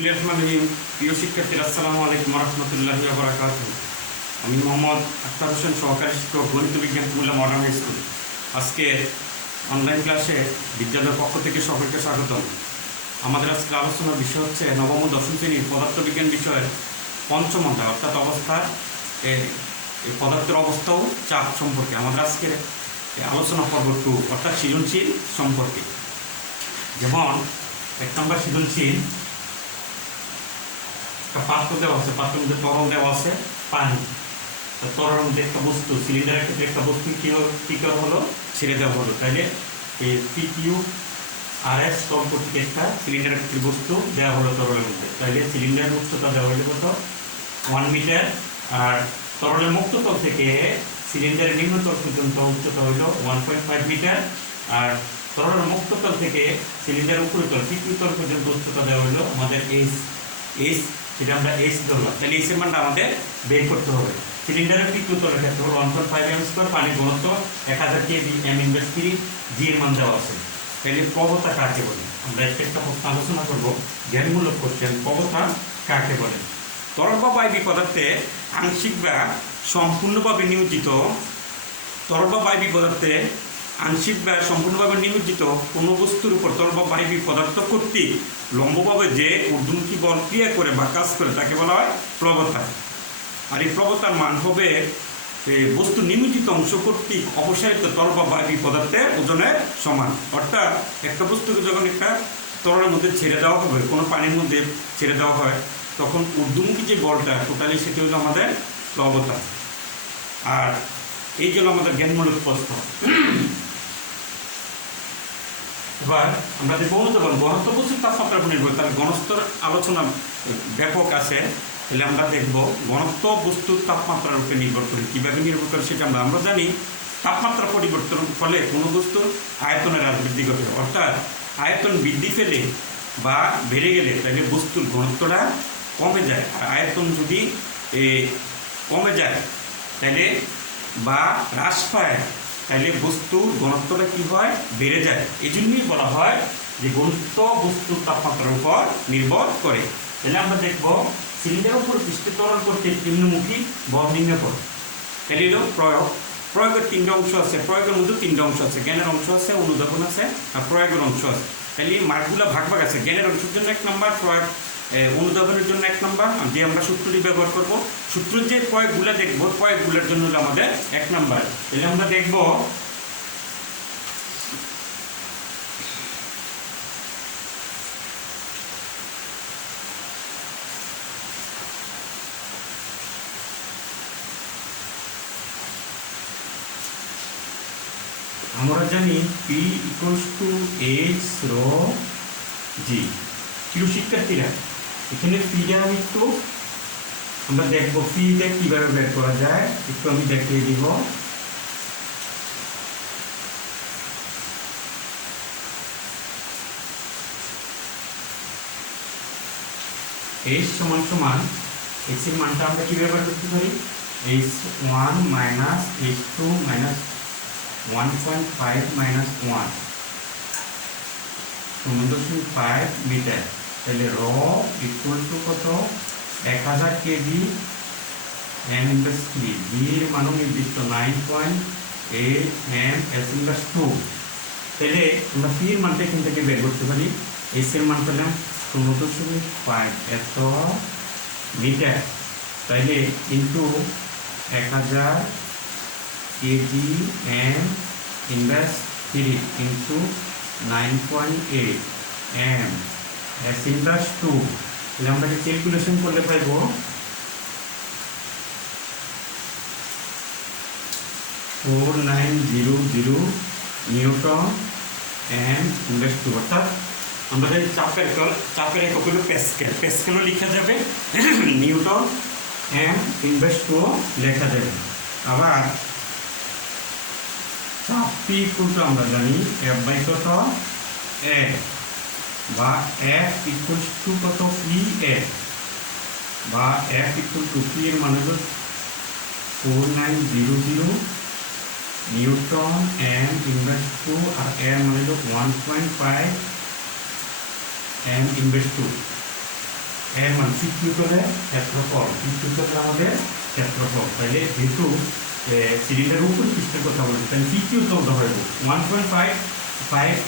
প্রিয় শিক্ষার্থীরা, আসসালামু আলাইকুম রহমতুল্লাহি ওয়া বারাকাতুহু। আমি মোহাম্মদ আখতার হোসেন, সহকারী শিক্ষক, গণিত বিজ্ঞান, কুমিল্লা মডার্ন হাই স্কুল। আজকে অনলাইন ক্লাসে বিদ্যালয়ের পক্ষ থেকে সকলকে স্বাগতম। আমাদের আজকের আলোচনার বিষয় হচ্ছে নবম ও দশম শ্রেণীর পদার্থবিজ্ঞান বিষয়ের পঞ্চম অধ্যায় অর্থাৎ অবস্থার এই পদার্থের অবস্থা ও চাপ সম্পর্কে আমাদের আজকের আলোচনা পর্ব 2 অর্থাৎ সৃজনশীল সম্পর্কে। যেমন 1 নম্বর সৃজনশীল, একটা পাত্র দেওয়া আছে, পাত্রের মধ্যে তরল দেওয়া আছে পানি। তরলের মধ্যে একটা বস্তু, সিলিন্ডারের ক্ষেত্রে একটা বস্তু কি করা হলো, ছেড়ে দেওয়া হলো। তাইলে এই PQ RS তরল কর্তৃক একটা সিলিন্ডারের ক্ষেত্রে বস্তু দেওয়া হলো তরলের মধ্যে। তাইলে সিলিন্ডারের উচ্চতা দেওয়া হলো কত, 1 মিটার। আর তরলের মুক্ততল থেকে সিলিন্ডারের নিম্নতল পর্যন্ত উচ্চতা হলো 1.5 মিটার। আর তরলের মুক্ততল থেকে সিলিন্ডারের উপরিতল PQ তল পর্যন্ত উচ্চতা দেওয়া হলো আমাদের এইচ, সেটা আমরা এইচ ধরলাম। তাহলে এইচের মানটা আমাদের বের করতে হবে। সিলিন্ডারের PQ তলের ক্ষেত্রে হলো 1.5 m², পানির ঘনত্ব 1000 kg, m/3, g এর মান দেওয়া আছে। তাহলে প্রবতা কাকে বলে, আমরা একটা প্রশ্ন আলোচনা করব, জ্ঞানমূলক কোশ্চেন। প্রবতা কাকে বলে? তরল বা বায়বীয় পদার্থে আংশিক বা সম্পূর্ণভাবে নিয়োজিত, তরল বা বায়বীয় পদার্থে আংশিক বা সম্পূর্ণভাবে নিয়োজিত কোনো বস্তুর উপর তরল বা বায়বীয় পদার্থ কর্তৃক লম্বভাবে যে ঊর্ধ্বমুখী বল ক্রিয়া করে বা কাজ করে তাকে বলা হয় প্রবতা। আর এই প্রবতার মান হবে বস্তু নিয়োজিত অংশ কর্তৃক অপসারিত তরল বা বায়বীয় পদার্থের ওজনের সমান। অর্থাৎ একটা বস্তুকে যখন একটা তরলের মধ্যে ছেড়ে দেওয়া হবে, কোনো পানির মধ্যে ছেড়ে দেওয়া হয়, তখন ঊর্ধ্বমুখী যে বলটা টোটালি সেটি হলো আমাদের প্রবতা। আর এই জন্য আমাদের জ্ঞানমূলক প্রশ্ন। এবার আমরা যে ঘনত্ব বস্তুর তাপমাত্রার উপর নির্ভর, তার ঘনত্বর আলোচনা ব্যাপক আছে। তাহলে আমরা দেখব ঘনত্ব বস্তুর তাপমাত্রার উপর নির্ভর করে। কীভাবে নির্ভর করে সেটা আমরা জানি। তাপমাত্রা পরিবর্তনের ফলে কোনো বস্তুর আয়তনের হ্রাস বৃদ্ধি ঘটে। অর্থাৎ আয়তন বৃদ্ধি পেলে বা বেড়ে গেলে তাহলে বস্তুর ঘনত্বটা কমে যায়। আর আয়তন যদি কমে যায় তাহলে বা হ্রাস পায় তাহলে বস্তুর ঘনত্বটা কী হয়, বেড়ে যায়। এই জন্যই বলা হয় যে ঘনত্ব বস্তুর তাপমাত্রার উপর নির্ভর করে। তাহলে আমরা দেখব সিলিন্ডারের উপর পৃষ্ঠে তরল কর্তৃক নিম্নমুখী বল নির্ণয় করে। তাহলে হলো প্রয়োগের 3টা অংশ আছে। প্রয়োগের মধ্যে 3টা অংশ আছে, জ্ঞানের অংশ আছে, অনুধাবন আছে, আর প্রয়োগের অংশ আছে। তাহলে এই মার্কগুলো ভাগ আছে। জ্ঞানের অংশের জন্য 1 নম্বর, প্রয়োগ অনুধাবনের জন্য 1 নম্বর, যে আমরা সূত্রটি ব্যবহার করব। সূত্রের যে প্রয়োগগুলো দেখব, প্রয়োগগুলোর জন্য হলো আমাদের 1 নম্বর। তাহলে আমরা দেখব আমরা জানি P = H ρg। প্রিয় শিক্ষার্থীরা, এখানে পিটা একটু আমরা দেখব পিটা কীভাবে বের করা যায়, একটু আমি দেখিয়ে দিব। H সমান H এর মানটা আমরা কীভাবে বের করতে পারি? H1 - H2 - 1.5 - 1 0.5 metre. তাহলে ρ = কত, 1000 kg, m/3, b এর মানও নির্দিষ্ট 9.8 m s/2। তাহলে আমরা p এর মানটা এখান থেকে বের করতে পারি। s এর মান পেলাম 0.5 এত মিটার। তাইলে into 1000 kg m/3 into 9.8 m s/2। তাহলে আমরা ক্যালকুলেশন করলে পাইব 4900 নিউটন m/2। অর্থাৎ আমরা যদি চাপের একক হলো প্যাসকেলও লেখা যাবে, নিউটন m/2 লেখা যাবে। আবার চাপ P = আমরা জানি F/কত, A, বা F = কত, PA, বা F = P এর মান হলো 4900 নিউটন m/2, আর এর মান হলো 1.5 m/2। এর মান পিকিউ তলের ক্ষেত্রফল, পিকিউ তলের আমাদের ক্ষেত্রফল। তাহলে যেহেতু সিলিন্ডারের উপর পৃষ্ঠের কথা বলছি, তাহলে পিকিউ তলটা হইব 1.55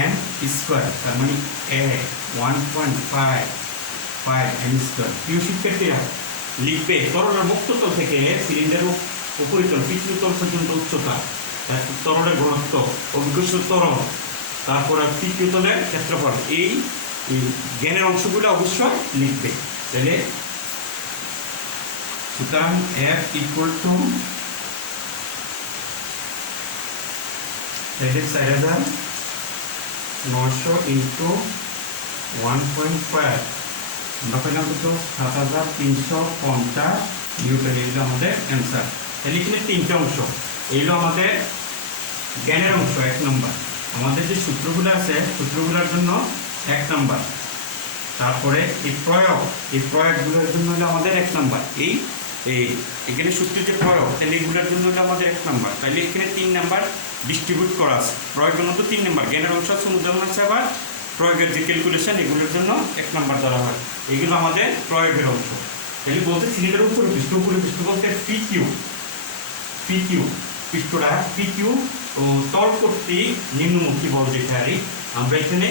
এম স্কোয়ার, তার মানে 1.55 এম স্কোয়ার। প্রিয় শিক্ষার্থীরা লিখবে তরলের মুক্ততল থেকে সিলিন্ডারের উপরিতল পিছু তল পর্যন্ত উচ্চতা, তরলের ঘনত্ব, অভিজ্ঞ তরল, তারপরে পিছু তলের ক্ষেত্রফল, এই জ্ঞানের অংশগুলো অবশ্যই লিখবে। তাহলে সুতরাং F ইকুয়াল টু 4,900 ইন্টু 1.5, আমরা পেলাম কত 7,350 নিউটন। এইগুলো আমাদের অ্যান্সার। তাহলে এখানে তিনটে অংশ, এইগুলো আমাদের জ্ঞানের অংশ 1 নম্বর। আমাদের যে সূত্রগুলো আছে সূত্রগুলোর জন্য 1 নম্বর। তারপরে এই প্রয়োগগুলোর জন্য হলো আমাদের 1 নম্বর। এই এখানে সূত্রের যে প্রয়োগ, তাহলে এগুলোর জন্য হলো আমাদের 1 নম্বর। তাহলে এখানে 3 নম্বর ডিস্ট্রিবিউট করা আছে। প্রয়োগের জন্য তো 3 নম্বর, জ্ঞানের অংশ আছে, উদাহরণ আছে, আবার প্রয়োগের যে ক্যালকুলেশন এগুলোর জন্য 1 নম্বর ধরা হয়। এগুলো আমাদের প্রয়োগের অংশ। তাহলে বলতে সিলিন্ডারের উপরে পৃষ্ঠ বলতে পিকিউ পৃষ্ঠটা পিকিউ ও তল কর্তৃক নিম্নমুখী বল যেটা আমরা এখানে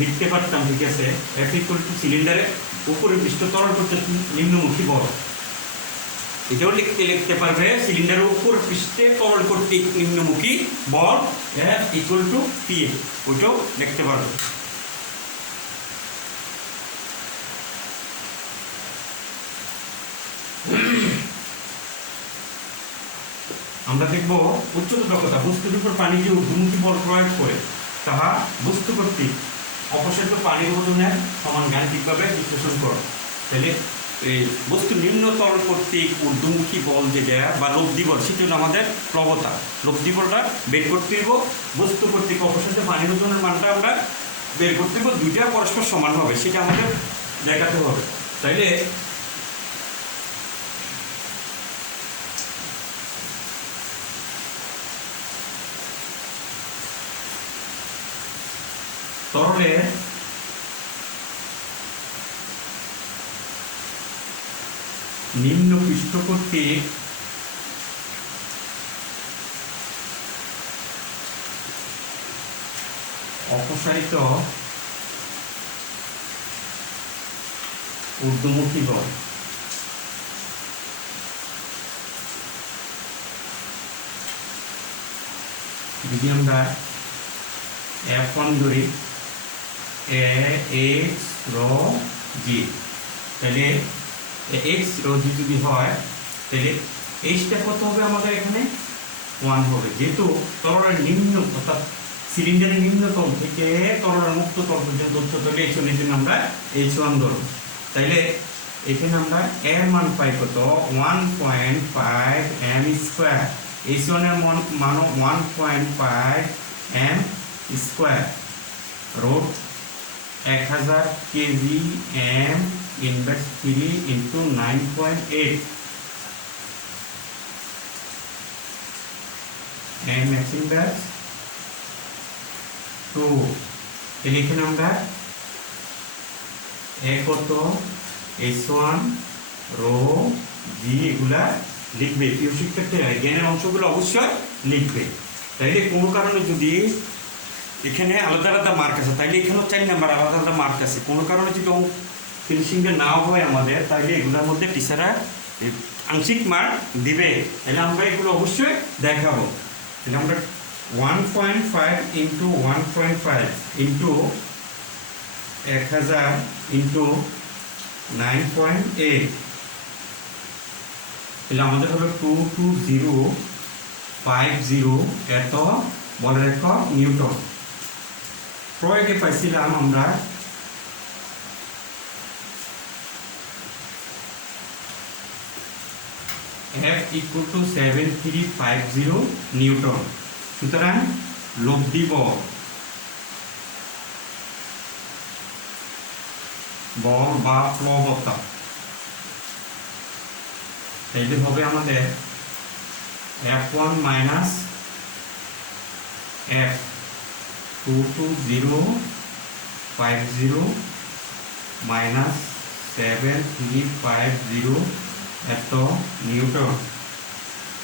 লিখতে পারতাম, ঠিক আছে। F ইকুয়াল টু সিলিন্ডারের উপরে পৃষ্ঠ তরল কর্তৃক নিম্নমুখী বল, এটাও লিখতে পারবে সিলিন্ডারের উপর পৃষ্ঠে তরল কর্তৃক নিম্নমুখী বল F ইকুয়াল টু PA, ওইটাও লিখতে পারবে। আমরা দেখব উচ্চতর দক্ষতা, বস্তুর উপর পানি যে ঊর্ধ্বমুখী বল প্রয়োগ করে তাহা বস্তু কর্তৃক অপসারিত পানির ওজনের সমান গাণিতিকভাবে বিশ্লেষণ করো। তাহলে এই বস্তু নিম্ন তরল কর্তৃক ঊর্ধ্বমুখী বল যেটা বা লব্ধি বল, সেটা হলো আমাদের প্রবতা। লব্ধি বলটা বের করতে হইব, বস্তু কর্তৃক অপসারিত পানির ওজনের মানটা আমরা বের করতে হইব, দুইটা পরস্পর সমান হবে, সেটা আমাদের দেখাতে হবে। তাইলে তরলের নিম্ন পৃষ্ঠ কর্তৃক অপসারিত ঊর্ধ্বমুখী বল, যদি আমরা F1 ধরি x rho g, তাহলে x rho g যদি হয় তাহলে এইটা কত হবে আমাদের এখানে 1 হবে। যেহেতু তরলের নিম্ন অর্থাৎ সিলিন্ডারের নিম্নতম থেকে তরলের মুক্ত তল পর্যন্ত উচ্চতলে h1 এর জন্য আমরা h1 ধরব। তাইলে এখানে আমরা এর মান পাই কত 1.5 m স্কয়ার, h1 এর মান 1.5 m square, root 1000 KG m inverse 3 into 9.8 m x inverse 2। তাহলে এখানে আমরা এ কত h1 রো জি এগুলা লিখবে। প্রিয় শিক্ষার্থীরা জ্ঞানের অংশগুলো অবশ্যই লিখবে। তাইলে কোনো কারণে যদি এখানে আলাদা আলাদা মার্ক আছে, তাইলে এখানেও 4 নাম্বার আলাদা আলাদা মার্ক আছে, কোনো কারণে যদি ফিনিশিংটা নাও হয় আমাদের, তাইলে এগুলোর মধ্যে টিচাররা আংশিক মার্ক দিবে। তাহলে আমরা এগুলো অবশ্যই দেখাবো। তাহলে আমরা 1.5 ইন্টু 1.5 ইন্টু 1000 ইন্টু 9.8, তাহলে আমাদের হলো 22050 এত বলের একক নিউটন। প্রয়োগে পাইছিলাম আমরা F ইকুয়াল টু 7350 নিউটন। সুতরাং লব্ধি বল বা প্লবতা, তাইলে হবে আমাদের F1 মাইনাস F 22050 -7350 এত নিউটন,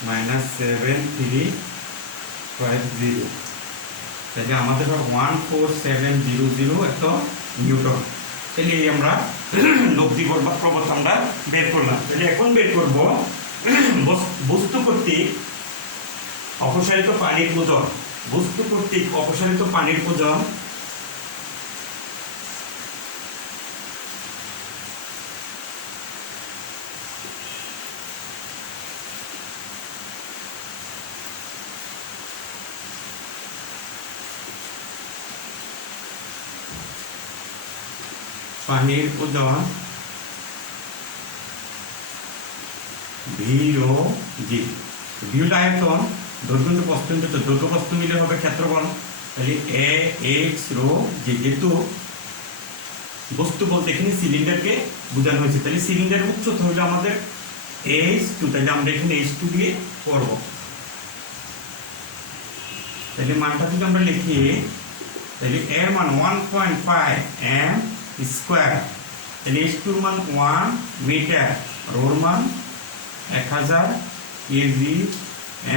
-7350, তাহলে আমাদের 14700 এত নিউটন। তাহলে এই আমরা লব্ধি প্রবর্ত আমরা বের করলাম। তাহলে এখন বের করব বস্তু কর্তৃক অপসারিত পানির ওজন। বস্তু কর্তৃক অপসারিত পানির ওজন পানির ওজন ভি ও জি। ভিউটা আয়তন, দৈর্ঘ্য প্রস্থ দৈর্ঘ্য প্রস্থ মিলে হবে ক্ষেত্রফল। তাহলে এ এক্স রো জি। যেহেতু বস্তু বলতে এখানে সিলিন্ডারকে বোঝানো হয়েছে, তাহলে সিলিন্ডারের উচ্চতা হলো আমাদের H2, তাহলে আমরা এখানে H2 দিয়ে করব। তাহলে মানটা যদি আমরা লিখি, তাহলে এর মান 1.5 m স্কয়ার, তাহলে H2 এর মান 1 মিটার, রোর মান 1000 KG,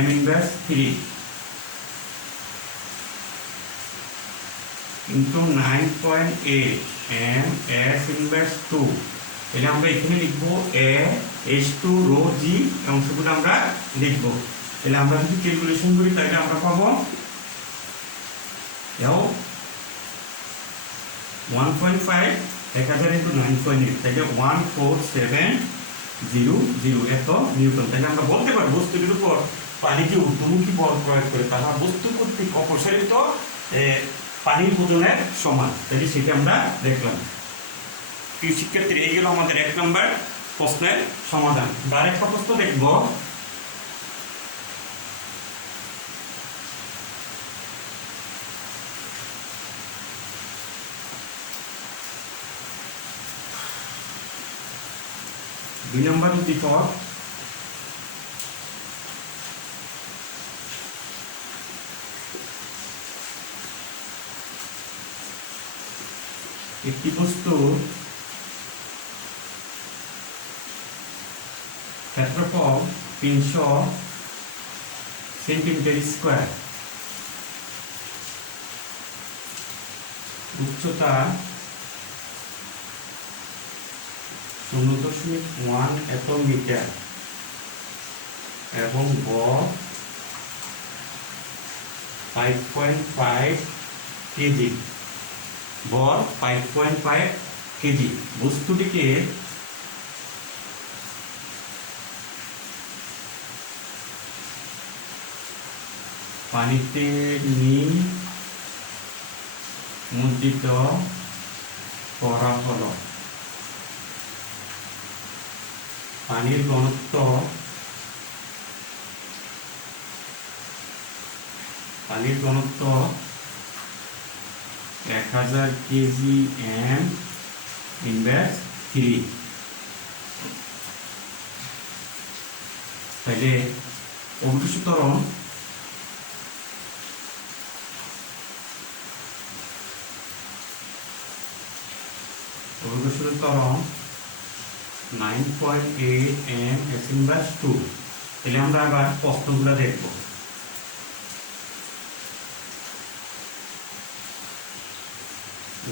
m inverse 3 into 9.8 m s inverse 2। তাহলে আমরা এখানে লিখব a H2 রো জি অংশগুলো আমরা লিখব। তাহলে আমরা যদি ক্যালকুলেশন করি তাহলে আমরা পাবো 1.5 1000 ইন্টু 9.8, তাহলে 14700 এত নিউটন। তাহলে আমরা বলতে পারি বস্তুটির উপর পানিকে ঊর্ধ্বমুখী বল প্রয়োগ করে তাহা বস্তু কর্তৃক অপসারিত পানির ওজনের সমান। তাহলে সেটা আমরা দেখলাম। প্রিয় শিক্ষার্থী, এই গেল আমাদের 1 নম্বর প্রশ্নের সমাধান। আরেকটা প্রশ্ন দেখব। দুই নম্বর উদ্দীপক, একটি বস্তুর ক্ষেত্রফল 300 সেন্টিমিটার স্কয়ার, উচ্চতা 0.1 এত মিটার এবং ভর 5.5 কেজি, ভর 5.5 কেজি। বস্তুটিকে পানিতে নিমজ্জিত করা হলো। পানির ঘনত্ব 1000 কেজি, m ইনভার্স 3। তাহলে অভিকর্ষীয় ত্বরণ অভিকর্ষীয় ত্বরণ 9.8 m s ইনভার্স 2। তাহলে আমরা আবার প্রশ্নগুলো দেখব।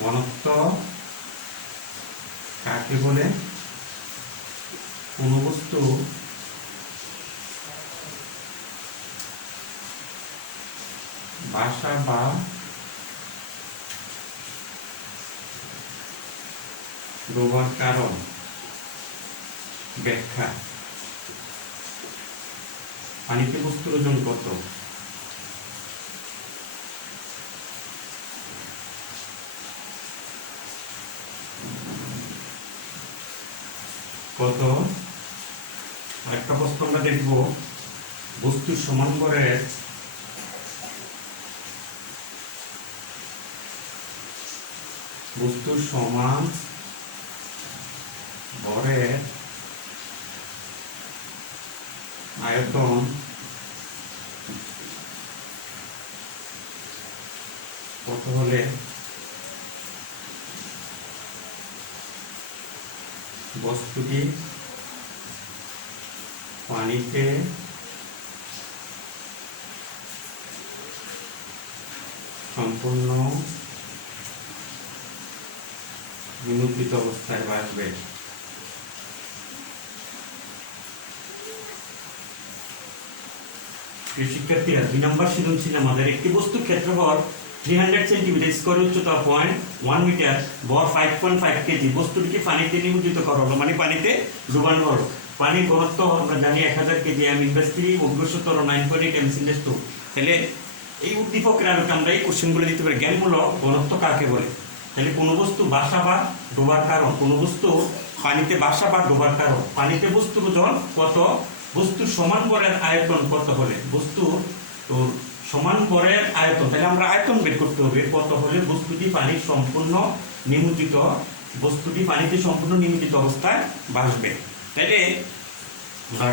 ঘনত্ব কাকে বলে? কোন বস্তু বাসা বা ডোবার কারণ ব্যাখ্যা। পানিতে বস্তুর ওজন কত? কত? একটা প্রশ্ন আমরা দেখব, বস্তুর সমান ভরের আয়তন কত হলে বস্তুটি পানিতে সম্পূর্ণ নিমজ্জিত অবস্থায় ভাসবে। শিক্ষার্থীরা 2 নম্বর সৃজনশীল আমাদের একটি বস্তুর ক্ষেত্রফল 300 সেন্টিমিটার স্কয়ার, উচ্চতা 0.1 মিটার, ভর 5.5 কেজি, বস্তুটিকে পানিতে নিমজ্জিত করা হলো, মানে পানিতে ডুবানো হলো। পানির ঘনত্ব আমরা জানি 1000 কেজি, m/3, অভিজ্ঞতর 9.8 m/2। তাহলে এই উদ্দীপকের আলোকে আমরা এই কোশ্চেনগুলো দিতে পারি। জ্ঞানমূলক ঘনত্ব কাকে বলে? তাহলে কোনো বস্তু বাসা বা ডোবার কারণ, কোনো বস্তু পানিতে বাসা বা ডোবার কারণ, পানিতে বস্তুর ওজন কত, বস্তুর সমান ভরের আয়তন কত হলে, বস্তু তো সমান ভরের আয়তন, তাহলে আমরা আয়তন বের করতে হবে কত হলে বস্তুটি পানির সম্পূর্ণ নিমজ্জিত, বস্তুটি পানিতে সম্পূর্ণ নিমজ্জিত অবস্থায় ভাসবে। তাইলে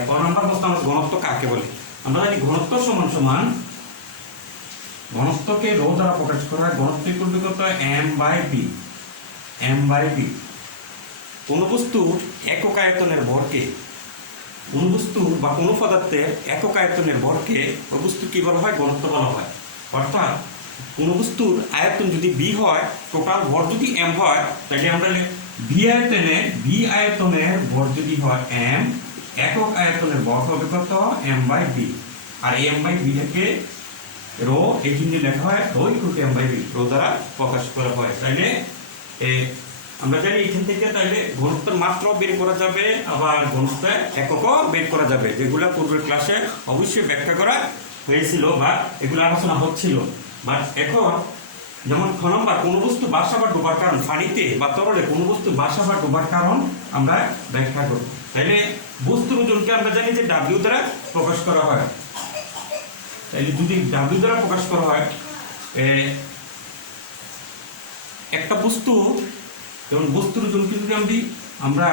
ক নম্বর প্রশ্ন, আমরা ঘনত্ব কাকে বলে? আমরা জানি ঘনত্ব সমান সমান, ঘনত্বকে রো দ্বারা প্রকাশ করা হয়। ঘনত্ব ইকুয়াল টু কত? m/b। কোন বস্তু একক আয়তনের ভরকে, কোন বস্তু বা কোন পদার্থের একক আয়তনের ভরকে ওই বস্তু কি বলা হয়? ঘনত্ব বলা হয়। অর্থাৎ কোন বস্তুর আয়তন যদি b হয়, টোটাল ভর যদি m হয়, তাহলে আমরা ভি আয়তনের ভর যদি হয় m, একক আয়তনের ভর হবে কত? m/b। আর এই m/b টাকে রো এই জন্য লেখা হয় rho equal to m/b, rho দ্বারা প্রকাশ করা হয়। তাইলে আমরা জানি এখান থেকে তাইলে ঘনত্বের মাত্রা বের করা যাবে, আবার ঘনত্বের এককও বের করা যাবে, যেগুলো পূর্বের ক্লাসে অবশ্যই ব্যাখ্যা করা হয়েছিল বা এগুলো আলোচনা হচ্ছিল। বাট এখন যেমন খ নম্বর, কোনো বস্তু বাসা বা ডোবার কারণ, পানিতে বা তরলে কোনো বস্তু বাসা বা ডোবার কারণ আমরা ব্যাখ্যা করব। তাইলে বস্তুর ওজনকে আমরা জানি যে W দ্বারা প্রকাশ করা হয়। তাইলে যদি W দ্বারা প্রকাশ করা হয়, একটা বস্তু যেমন বস্তুর ওজনকে যদি আমরা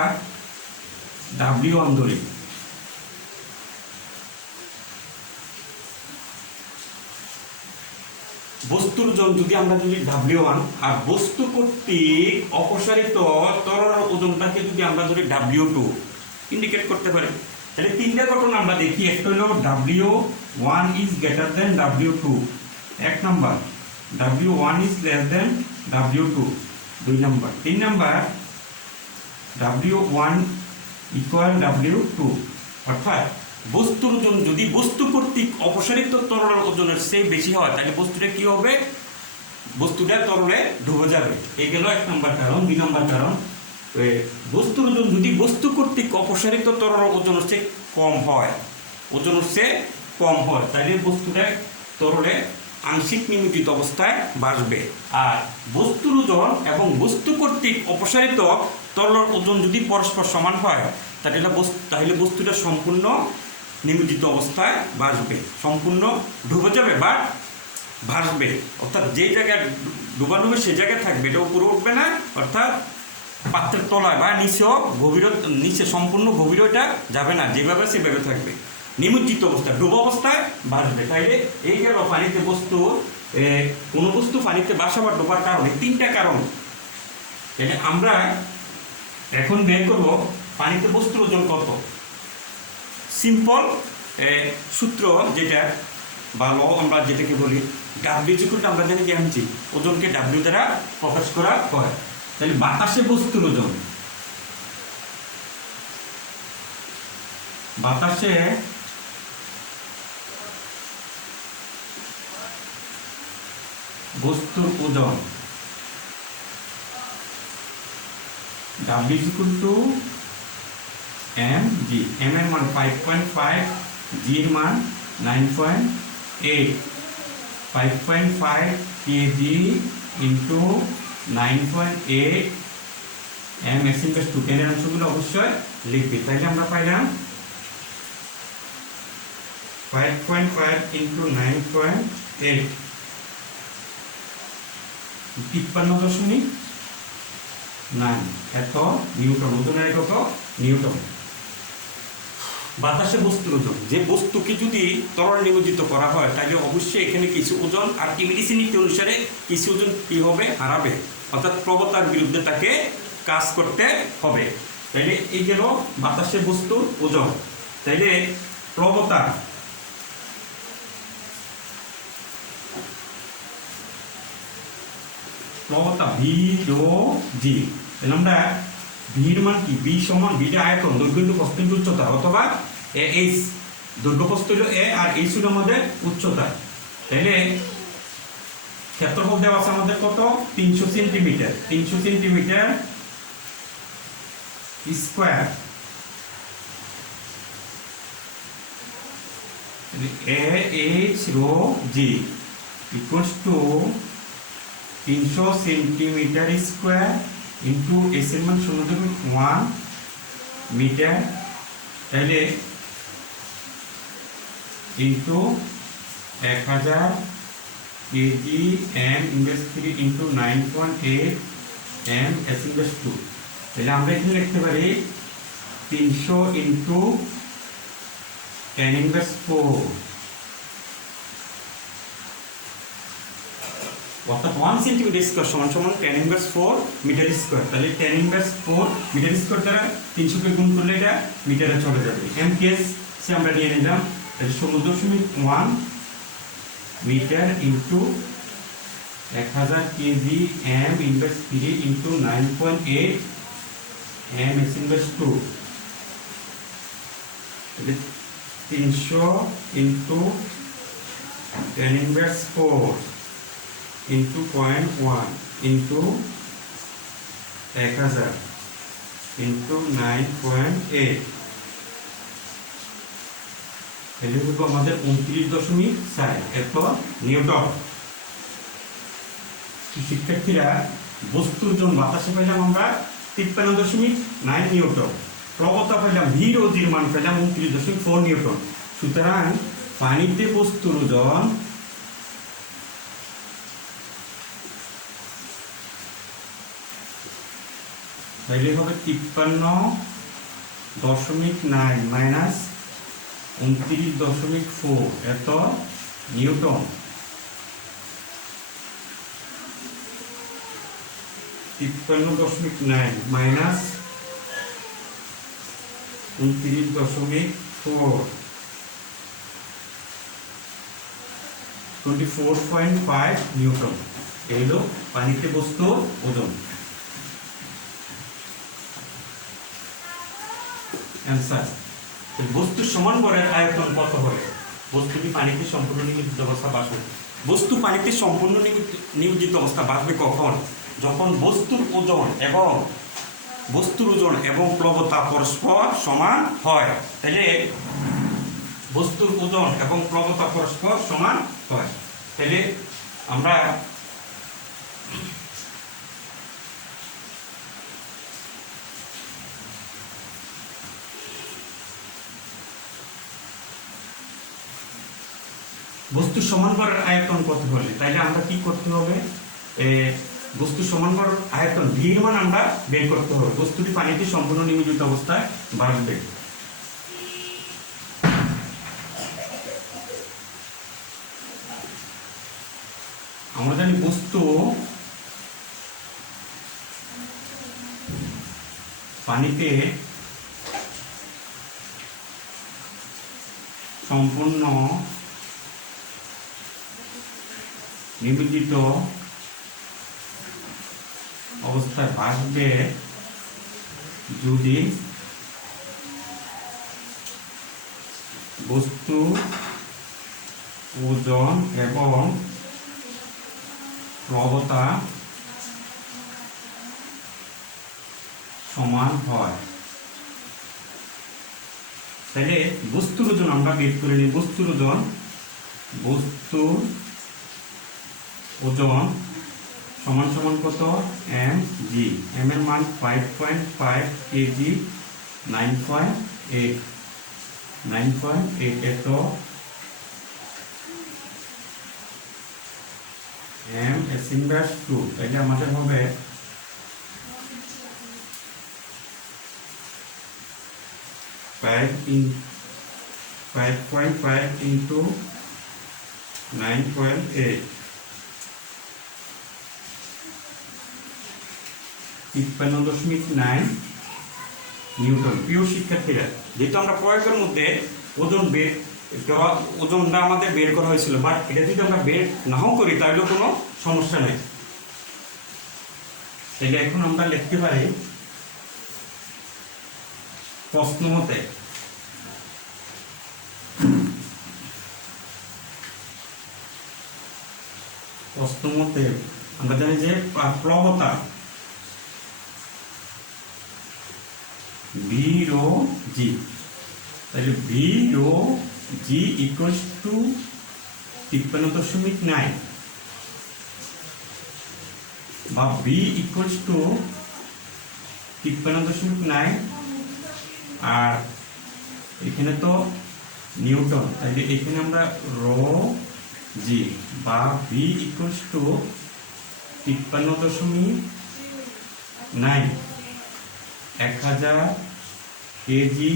W1 ধরি, বস্তুর ওজন যদি আমরা W1, আর বস্তু কর্তৃক অপসারিত তরল ওজনটাকে যদি আমরা ধরি W2 ইন্ডিকেট করতে পারি। তাহলে তিনটা ঘটনা আমরা দেখি। একটা হলো W1 is greater than W2, এক number W1 is less than W2, 2 number. 3 number W1 equal W2। অর্থাৎ বস্তুর ওজন যদি বস্তু কর্তৃক অপসারিত তরলের ওজনের চেয়ে বেশি হয়, তাহলে বস্তুটা কি হবে? বস্তুটা তরলে ডুবে যাবে। এই গেল 1 নাম্বার কারণ। 2 নাম্বার কারণ, বস্তুর ওজন যদি বস্তু কর্তৃক অপসারিত তরল ওজনের চেয়ে কম হয়, ওজনের চেয়ে কম হয়, তাহলে বস্তুটা তরলে আংশিক নিমজ্জিত অবস্থায় ভাসবে। আর বস্তুর ওজন এবং বস্তু কর্তৃক অপসারিত তরলের ওজন যদি পরস্পর সমান হয়, তাহলে বস্তুটা সম্পূর্ণ নিমজ্জিত অবস্থায় ভাসবে, সম্পূর্ণ ডুবে যাবে বা ভাসবে। অর্থাৎ যে জায়গায় ডুবানো হবে সে জায়গায় থাকবে, এটা উপরে উঠবে না। অর্থাৎ পাত্রের তলায় বা নিচে সম্পূর্ণ গভীরে এটা যাবে না, যেভাবে সেভাবে থাকবে, নিমজ্জিত অবস্থায় ডুব অবস্থায় ভাসবে। তাইলে এই গেল পানিতে বস্তু, কোনো বস্তু পানিতে বাসা বা ডোবার কারণ, এই 3টা কারণ। তাহলে আমরা এখন বের করব পানিতে বস্তুর ওজন কত। সিম্পল সূত্র যেটা বা ল আমরা যেটাকে বলি W, আমরা জানি যে mg, ওজনকে W দ্বারা প্রকাশ করা হয়। তাহলে বাতাসে বস্তুর ওজন, বাতাসে বস্তুর ওজন W mg, m এর মান 5.5, g এর মান 9.8, 5.5 kg ইন্টু 9.8 m s/2। এর অংশগুলো অবশ্যই লিখবে। তাইলে আমরা পাইলাম 5.5 ইন্টু 9.8, 53.9 এত নিউটন। ওজনের একক নিউটন। বাতাসে বস্তুর ওজন, যে বস্তুকে যদি তরল নিমজ্জিত করা হয়, তাহলে অবশ্যই এখানে কিছু ওজন আর আর্কিমিডিস নীতি অনুসারে কিছু ওজন কি হবে? হারাবে। অর্থাৎ প্রবণতার বিরুদ্ধে তাকে কাজ করতে হবে। তাইলে এই গেল বাতাসে বস্তুর ওজন। তাইলে প্রবতা ভি ডো জি। তাহলে আমরা ভির মান কি, ভি সমান ভিটা আয়তন, দৈর্ঘ্য ইনটু প্রস্থ ইনটু উচ্চতা, অথবা এ এইচ, দৈর্ঘ্য প্রস্থ হলো এ আর এইচ হলো আমাদের উচ্চতা। তাহলে ক্ষেত্রফল দেওয়া আছে আমাদের কত, 300 সেন্টিমিটার, 300 সেন্টিমিটার স্কয়ার। এ H rho G equals to 300 centimetre square into S এর মান 0.1 মিটার, তাহলে into 1000 KG M inverse 3 into 9.8 M S inverse 2। তাহলে আমরা এখানে লিখতে পারি 300 ইন্টু 10 ইনভার্স 4, অর্থাৎ 1 সেন্টিমিটার স্কয়ার সমান সমান 10 ইনভার্স 4 মিটার স্কয়ার। তাহলে 10 ইনভার্স 4 মিটার স্কয়ার দ্বারা 300 কে গুণ করলে এটা মিটারে চলে যাবে। এম কেস সে আমরা নিয়ে নিলাম, তাহলে 0.1 metre into 1000 KG M inverse 3 into 9.8 M S inverse 2। তাহলে 300 into 10 inverse 4 into 0.1 into 1000 into 9.8, তাহলে হলো আমাদের 29.4 এত নিউটন। শিক্ষার্থীরা, বস্তুর ওজন বাতাসে পেলাম আমরা 53.9 নিউটন, প্রবতা পেলাম ভির ও জির মান পেলাম 29.4 নিউটন। সুতরাং পানিতে বস্তুর ওজন তাইলে হবে 53.9 মাইনাস 29.4 এত নিউটন। 53.9 minus 29.4, 24.5 Newton. এই হলো পানিতে বস্তুর ওজন। অ্যান্সার, বস্তুর সমান ভরের আয়তন কত হবে? বস্তুটি পানিতে সম্পূর্ণ নিমজ্জিত অবস্থা বাসবে। বস্তু পানিতে সম্পূর্ণ নিমজ্জিত অবস্থা বাসবে কখন? যখন বস্তুর ওজন এবং প্লবতা পরস্পর সমান হয়। তাহলে বস্তুর ওজন এবং প্লবতা পরস্পর সমান হয়, তাহলে আমরা বস্তুর সমান ভরের আয়তন কত হলে, তাইলে আমরা কি করতে হবে, বস্তুর সমান ভরের আয়তন ভির মান আমরা বের করতে হবে। বস্তুটি পানিতে সম্পূর্ণ নিমজ্জিত অবস্থায় বাড়বে। আমরা জানি বস্তু পানিতে সম্পূর্ণ নিমজ্জিত অবস্থায় বাসবে যদি বস্তু ওজন এবং প্রবতা সমান হয়। তাহলে বস্তুর ওজন আমরা বের করে নিই। বস্তুর ওজন সমান সমান কত, এম জি। এম এর মান 5.5 কেজি, 9.8 এত এম এস ইনভার্স 2। তাইলে আমাদের হবে 5.5 ইন্টু 9.8, 53.9 নিউটন। প্রিয় শিক্ষার্থীরা, যেহেতু আমরা প্রয়োগের মধ্যে ওজন বের ওজনটা আমাদের বের করা হয়েছিল, বাট এটা যদি আমরা বের নাও করি তাহলে কোনো সমস্যা নেই। তাহলে এখন আমরা লিখতে পারি প্রশ্ন মতে আমরা জানি যে প্লবতা ভি রো জি, তাহলে V rho G equals to 53.9 বা ভি ইকুয়ালস টু 53.9, আর এখানে তো নিউটন, তাহলে এখানে আমরা রো জি বা V equals to 53.9 1000 KG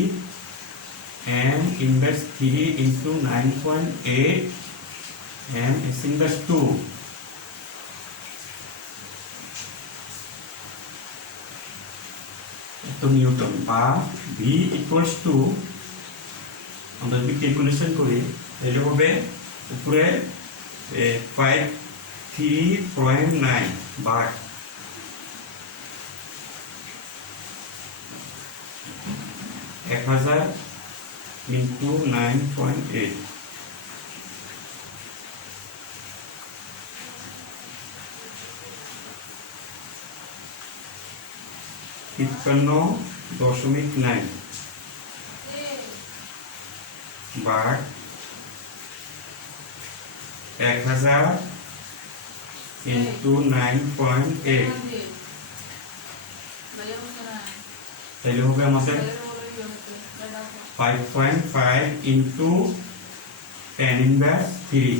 m inverse 3 into 9.8 m s inverse 2, তো নিউটন বা ভি ইকুয়ালস টু, আমরা যদি ক্যালকুলেশন করি তাহলে হবে উপরে 53.9 বা 1000 into 9.8, তিপ্পান্ন দশমিক 9 ভাগ 1000 into 9.8, তাহলে হবে আমাদের 5.5 into 10 inverse 3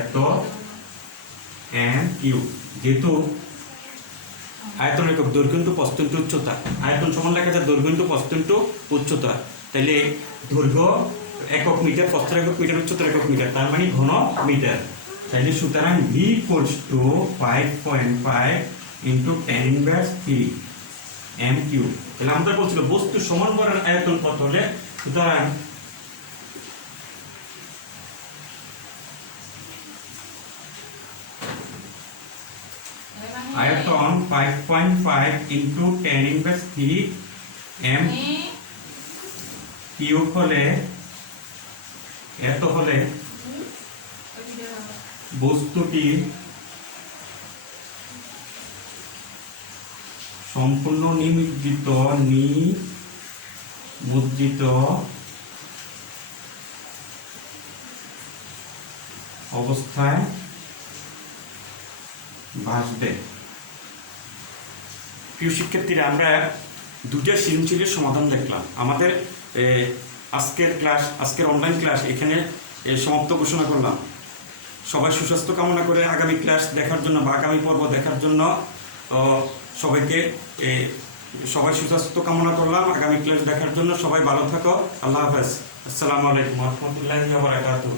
এত m কিউব। যেহেতু আয়তন একক দৈর্ঘ্য ইন্টু প্রস্থ ইন্টু উচ্চতা, আয়তন সমান লেখা যায় দৈর্ঘ্য ইন্টু প্রস্থ ইন্টু উচ্চতা, তাহলে দৈর্ঘ্য একক মিটার, প্রস্থ একক মিটার, উচ্চতা একক মিটার, তার মানে ঘন মিটার। তাহলে সুতরাং V equals to 5.5 into 10 inverse 3 m cube. তাহলে আমরা বলছিল বস্তু সমান ভরের আয়তন কত হলে, সুতরাং আয়তন 5.5 into 10 inverse 3 m কিউব হলে এত হলে বস্তুটি সম্পূর্ণ নিমজ্জিত অবস্থায় ভাসবে। প্রিয় শিক্ষার্থীরা, আমরা দুটো সৃজনশীলের সমাধান দেখলাম। আমাদের আজকের অনলাইন ক্লাস এখানে সমাপ্ত ঘোষণা করলাম। সবাই সুস্বাস্থ্য কামনা করে আগামী ক্লাস দেখার জন্য বা আগামী পর্ব দেখার জন্য সবাই সুস্বাস্থ্য কামনা করলাম। আগামী ক্লাস দেখার জন্য সবাই ভালো থাকো। আল্লাহ হাফেজ। আসসালামু আলাইকুম ওয়া রাহমাতুল্লাহি ওয়া বারাকাতুহু।